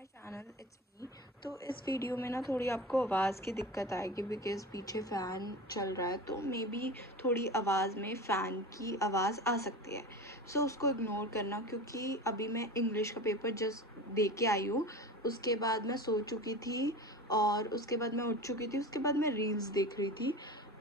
My channel it's me. तो इस video में ना थोड़ी आपको आवाज़ की दिक्कत आएगी बिकॉज़ पीछे फ़ैन चल रहा है, तो मे बी थोड़ी आवाज़ में फ़ैन की आवाज़ आ सकती है। सो उसको इग्नोर करना, क्योंकि अभी मैं इंग्लिश का पेपर जस्ट दे के आई हूँ। उसके बाद मैं सो चुकी थी और उसके बाद मैं उठ चुकी थी। उसके बाद मैं रील्स देख रही थी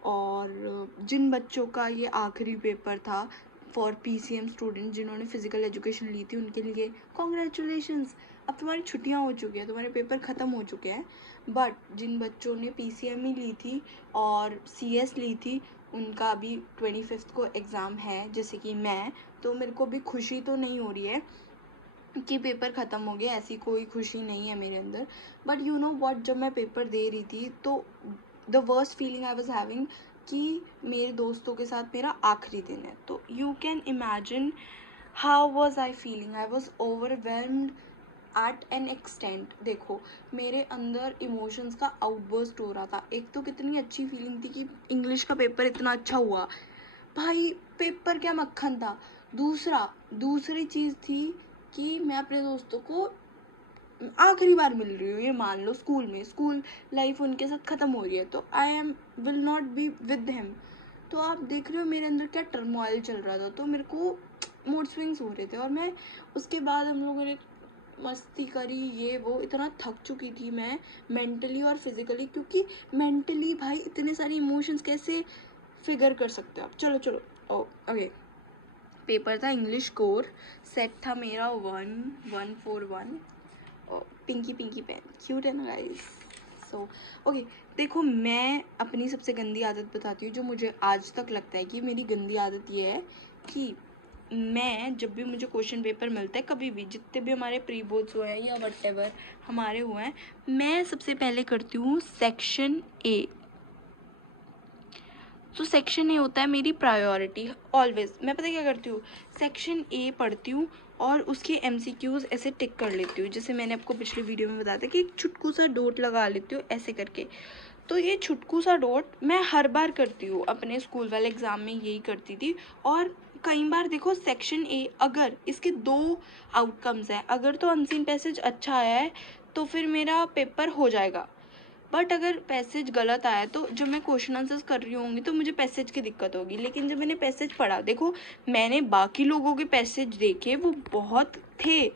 और जिन बच्चों का ये आखिरी पेपर था फॉर PCM स्टूडेंट जिन्होंने फ़िज़िकल एजुकेशन ली थी, उनके लिए कॉन्ग्रेचुलेशंस। अब तुम्हारी छुट्टियां हो चुकी हैं, तुम्हारे पेपर ख़त्म हो चुके हैं। बट जिन बच्चों ने PCM ही ली थी और CS ली थी, उनका अभी 25 को एग्ज़ाम है, जैसे कि मैं। तो मेरे को भी खुशी तो नहीं हो रही है कि पेपर ख़त्म हो गया, ऐसी कोई खुशी नहीं है मेरे अंदर। बट यू नो व्हाट, जब मैं पेपर दे रही थी तो the worst feeling I was having कि मेरे दोस्तों के साथ मेरा आखिरी दिन है। तो you can imagine how was I feeling. I was overwhelmed at an extent. देखो, मेरे अंदर इमोशंस का आउटबर्स्ट हो रहा था। एक तो कितनी अच्छी फीलिंग थी कि इंग्लिश का पेपर इतना अच्छा हुआ, भाई पेपर क्या मक्खन था। दूसरी चीज़ थी कि मैं अपने दोस्तों को आखिरी बार मिल रही हूँ। ये मान लो स्कूल लाइफ उनके साथ ख़त्म हो रही है, तो I am will not be with him. तो आप देख रहे हो मेरे अंदर क्या टर्मोइल चल रहा था। तो मेरे को मूड स्विंग्स हो रहे थे और मैं उसके बाद हम लोगों ने मस्ती करी, ये वो, इतना थक चुकी थी मैं मेंटली और फिज़िकली। क्योंकि मेंटली भाई इतने सारे इमोशंस कैसे फिगर कर सकते हो आप। चलो ओके। पेपर था इंग्लिश कोर, सेट था मेरा 1141। पिंकी पेन, क्यूट है ना गाइस। सो ओके, देखो मैं अपनी सबसे गंदी आदत बताती हूँ जो मुझे आज तक लगता है कि मेरी गंदी आदत ये है कि मैं जब भी मुझे क्वेश्चन पेपर मिलता है, कभी भी जितने भी हमारे प्री बोर्ड्स हुए हैं या व्हाटएवर हमारे हुए हैं, मैं सबसे पहले करती हूँ सेक्शन ए। तो सेक्शन ए होता है मेरी प्रायोरिटी ऑलवेज। मैं पता क्या करती हूँ, सेक्शन ए पढ़ती हूँ और उसके MCQs ऐसे टिक कर लेती हूँ। जैसे मैंने आपको पिछले वीडियो में बताया था कि एक छुटकू सा डॉट लगा लेती हूँ ऐसे करके। तो ये छुटकू सा डॉट मैं हर बार करती हूँ, अपने स्कूल वाले एग्ज़ाम में यही करती थी। और कई बार देखो सेक्शन ए, अगर इसके 2 आउटकम्स हैं। अगर तो अनसीन पैसेज अच्छा आया है तो फिर मेरा पेपर हो जाएगा। बट अगर पैसेज गलत आया तो जब मैं क्वेश्चन आंसर्स कर रही होंगी तो मुझे पैसेज की दिक्कत होगी। लेकिन जब मैंने पैसेज पढ़ा, देखो मैंने बाकी लोगों के पैसेज देखे, वो बहुत थे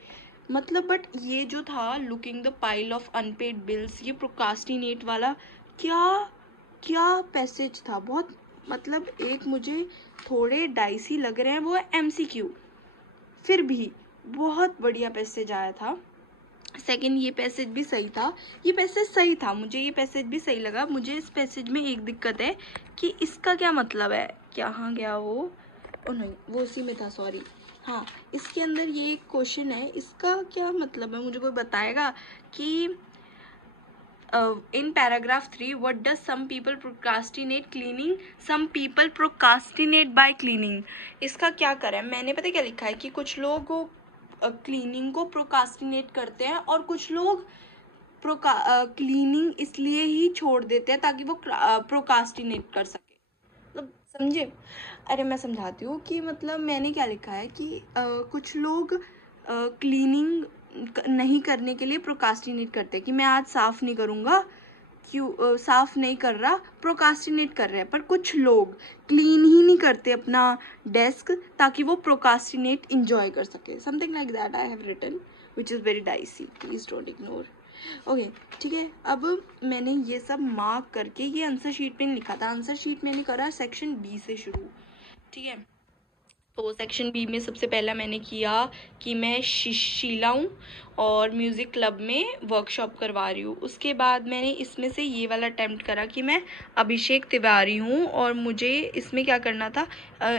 मतलब। बट ये जो था looking the pile of unpaired bills, ये प्रोकास्टिनेट वाला, क्या क्या पैसेज था। बहुत मतलब एक मुझे थोड़े डाइसी लग रहे हैं वो MCQ, फिर भी बहुत बढ़िया पैसेज आया था। सेकंड, ये पैसेज भी सही था, ये पैसेज सही था, मुझे ये पैसेज भी सही लगा। मुझे इस पैसेज में एक दिक्कत है कि इसका क्या मतलब है, कहाँ गया वो, ओ नहीं वो उसी में था, सॉरी। हाँ, इसके अंदर ये एक क्वेश्चन है, इसका क्या मतलब है, मुझे कोई बताएगा कि in paragraph 3 what does some people procrastinate cleaning, some people procrastinate by cleaning. इसका क्या करें, मैंने पता क्या लिखा है कि कुछ लोग क्लीनिंग को प्रोक्रास्टिनेट करते हैं और कुछ लोग क्लीनिंग इसलिए ही छोड़ देते हैं ताकि वो प्रोक्रास्टिनेट कर सके। मतलब समझे। अरे मैं समझाती हूँ कि मतलब मैंने क्या लिखा है कि कुछ लोग क्लीनिंग नहीं करने के लिए प्रोक्रास्टिनेट करते हैं कि मैं आज साफ़ नहीं करूँगा, क्यों साफ़ नहीं कर रहा, प्रोक्रास्टिनेट कर रहे हैं। पर कुछ लोग क्लीन ही नहीं करते अपना डेस्क ताकि वो प्रोक्रास्टिनेट इंजॉय कर सके। Something like that I have written which is very dicey, please don't ignore. Okay ठीक है, अब मैंने ये सब मार्क करके ये आंसर शीट पे लिखा था। आंसर शीट मैंने करा सेक्शन बी से शुरू, ठीक है। तो सेक्शन बी में सबसे पहला मैंने किया कि मैं शीला हूँ और म्यूज़िक क्लब में वर्कशॉप करवा रही हूँ। उसके बाद मैंने इसमें से ये वाला अटैम्प्ट करा कि मैं अभिषेक तिवारी हूँ और मुझे इसमें क्या करना था,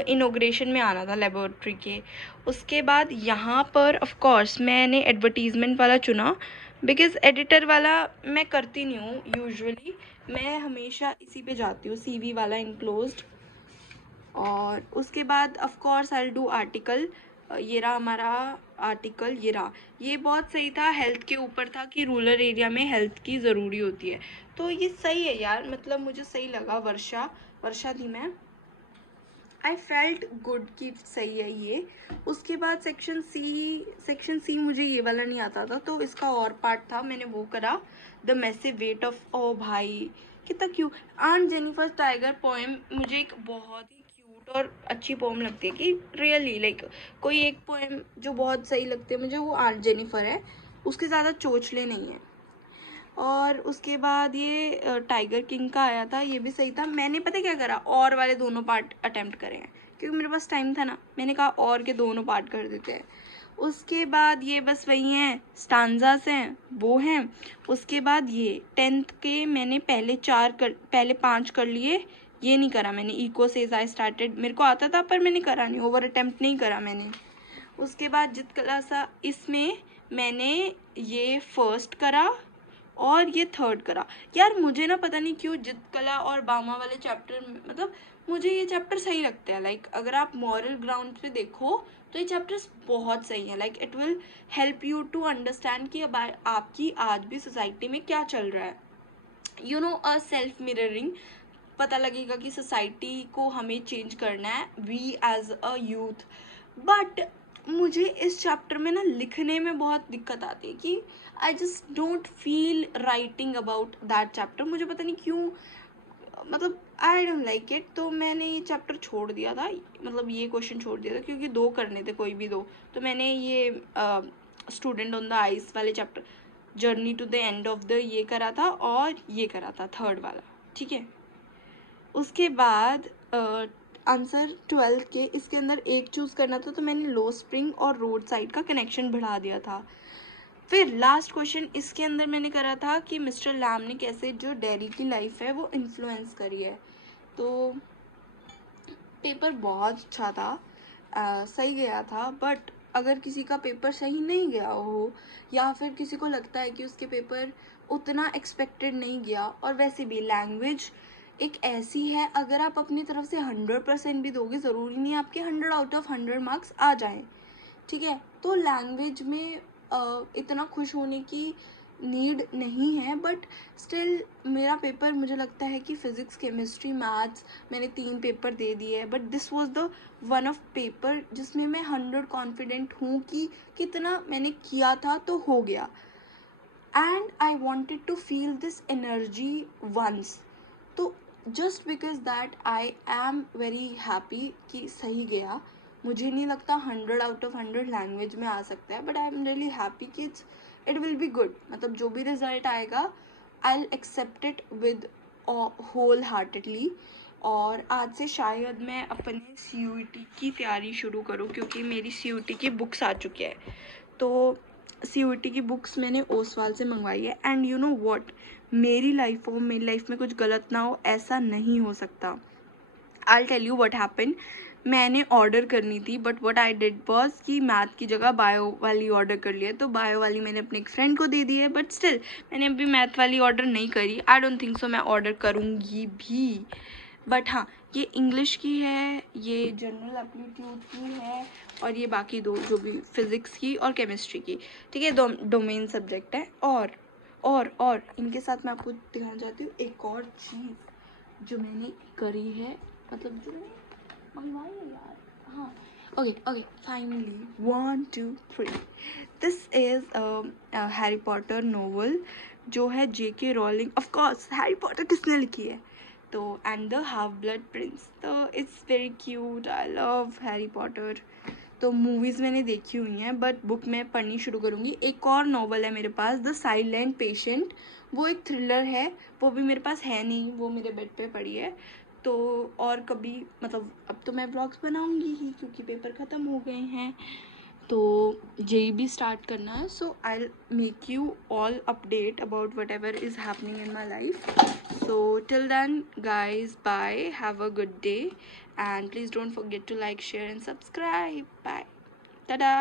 इनॉग्रेशन में आना था लेबोरेटरी के। उसके बाद यहाँ पर ऑफ कोर्स मैंने एडवर्टीज़मेंट वाला चुना बिकॉज़ एडिटर वाला मैं करती नहीं हूँ यूजुअली, मैं हमेशा इसी पे जाती हूँ, CV वाला इनक्लोज्ड। और उसके बाद of course I will do article. ये रहा हमारा आर्टिकल, ये बहुत सही था, हेल्थ के ऊपर था कि रूरल एरिया में हेल्थ की ज़रूरी होती है। तो ये सही है यार, मतलब मुझे सही लगा। वर्षा थी मैं। आई फेल्ट गुड कि सही है ये। उसके बाद सेक्शन सी मुझे ये वाला नहीं आता था, तो इसका और पार्ट था, मैंने वो करा, द मैसिव वेट ऑफ, ओ भाई कितना cute. Aunt Jennifer tiger poem मुझे एक बहुत ही क्यूट और अच्छी पोएम लगती है कि रियली लाइक कोई एक पोएम जो बहुत सही लगती है मुझे, वो आंट जेनिफर है, उसके ज़्यादा चोचले नहीं है। और उसके बाद ये टाइगर किंग का आया था, ये भी सही था। मैंने पता क्या करा, और वाले दोनों पार्ट अटेम्प्ट करे हैं क्योंकि मेरे पास टाइम था ना, मैंने कहा और के दोनों पार्ट कर देते हैं। उसके बाद ये बस वही हैं, स्टांजास हैं वो हैं। उसके बाद ये 10th के मैंने पहले 5 कर लिए, ये नहीं करा मैंने, इको सेज आई स्टार्टेड मेरे को आता था पर मैंने करा नहीं, ओवर अटेम्प्ट नहीं करा मैंने। उसके बाद जित कला सा, इसमें मैंने ये फर्स्ट करा और ये थर्ड करा। यार मुझे ना पता नहीं क्यों जित कला और बामा वाले चैप्टर, मतलब मुझे ये चैप्टर सही लगते हैं। लाइक अगर आप मॉरल ग्राउंड पे देखो तो ये चैप्टर्स बहुत सही हैं। Like it will help you to understand कि अब आपकी आज भी सोसाइटी में क्या चल रहा है। You know a self mirroring, पता लगेगा कि सोसाइटी को हमें चेंज करना है, we as a youth. But मुझे इस चैप्टर में ना लिखने में बहुत दिक्कत आती है कि I just don't feel writing about that chapter. मुझे पता नहीं क्यों, मतलब आई डोंट लाइक इट। तो मैंने ये चैप्टर छोड़ दिया था, मतलब ये क्वेश्चन छोड़ दिया था क्योंकि 2 करने थे, कोई भी 2। तो मैंने ये स्टूडेंट ऑन द आइस वाले चैप्टर, journey to the end of the, ये करा था और ये करा था थर्ड वाला, ठीक है। उसके बाद आंसर 12 के, इसके अंदर एक चूज़ करना था, तो मैंने लो स्प्रिंग और रोड साइड का कनेक्शन बढ़ा दिया था। फिर लास्ट क्वेश्चन इसके अंदर मैंने करा था कि मिस्टर लैम ने कैसे जो डेरी की लाइफ है वो इन्फ्लुएंस करी है। तो पेपर बहुत अच्छा था, सही गया था। बट अगर किसी का पेपर सही नहीं गया हो, या फिर किसी को लगता है कि उसके पेपर उतना एक्सपेक्टेड नहीं गया, और वैसे भी लैंग्वेज एक ऐसी है, अगर आप अपनी तरफ से 100% भी दोगे, ज़रूरी नहीं आपके 100 आउट ऑफ 100 मार्क्स आ जाएं, ठीक है। तो लैंग्वेज में इतना खुश होने की नीड नहीं है। बट स्टिल मेरा पेपर, मुझे लगता है कि फिज़िक्स, केमिस्ट्री, मैथ्स, मैंने 3 पेपर दे दिए है, but this was the one of paper जिसमें मैं 100 कॉन्फिडेंट हूँ कि कितना मैंने किया था तो हो गया। And I wanted to feel this energy once. तो just because that I am very happy कि सही गया। मुझे नहीं लगता 100 आउट ऑफ 100 लैंग्वेज में आ सकता है, but I am really happy कि इट विल बी गुड। मतलब जो भी रिजल्ट आएगा, I will accept it with whole heartedly. और आज से शायद मैं अपने CUET की तैयारी शुरू करूँ, क्योंकि मेरी CUET की बुक्स आ चुकी है। तो CUET की बुक्स मैंने ओसवाल से मंगवाई है। एंड यू नो व्हाट, मेरी लाइफ में कुछ गलत ना हो, ऐसा नहीं हो सकता। I tell you what happen, मैंने ऑर्डर करनी थी, but what I did was कि मैथ की जगह बायो वाली ऑर्डर कर लिया। तो बायो वाली मैंने अपने एक फ्रेंड को दे दी है, बट स्टिल मैंने अभी मैथ वाली ऑर्डर नहीं करी। आई डोंट थिंक सो मैं ऑर्डर करूँगी भी। बट हाँ, ये इंग्लिश की है, ये जनरल एप्टीट्यूड की है, और ये बाकी 2 जो भी फिज़िक्स की और केमिस्ट्री की, ठीक है, डोमेन सब्जेक्ट है। और इनके साथ मैं आपको दिखाना चाहती हूँ एक और चीज़ जो मैंने करी है, मतलब जो मैंने मंगवाई है यार। हाँ, okay finally 1 2 3, this is Harry Potter novel, जो है JK Rowling. Of course Harry Potter किसने लिखी है, तो and the half blood prince. तो it's very cute, I love Harry Potter. तो मूवीज़ मैंने देखी हुई हैं, बट बुक मैं पढ़नी शुरू करूँगी। एक और नॉवल है मेरे पास, द साइलेंट पेशेंट, वो एक थ्रिलर है, वो भी मेरे पास है नहीं, वो मेरे बेड पे पड़ी है। तो और कभी, मतलब अब तो मैं ब्लॉग्स बनाऊँगी ही क्योंकि पेपर ख़त्म हो गए हैं, तो जेई भी स्टार्ट करना है। So I make you all update about whatever is happening in my life. So till then guys, bye, have a good day, and please don't forget to like, share and subscribe. Bye, tada.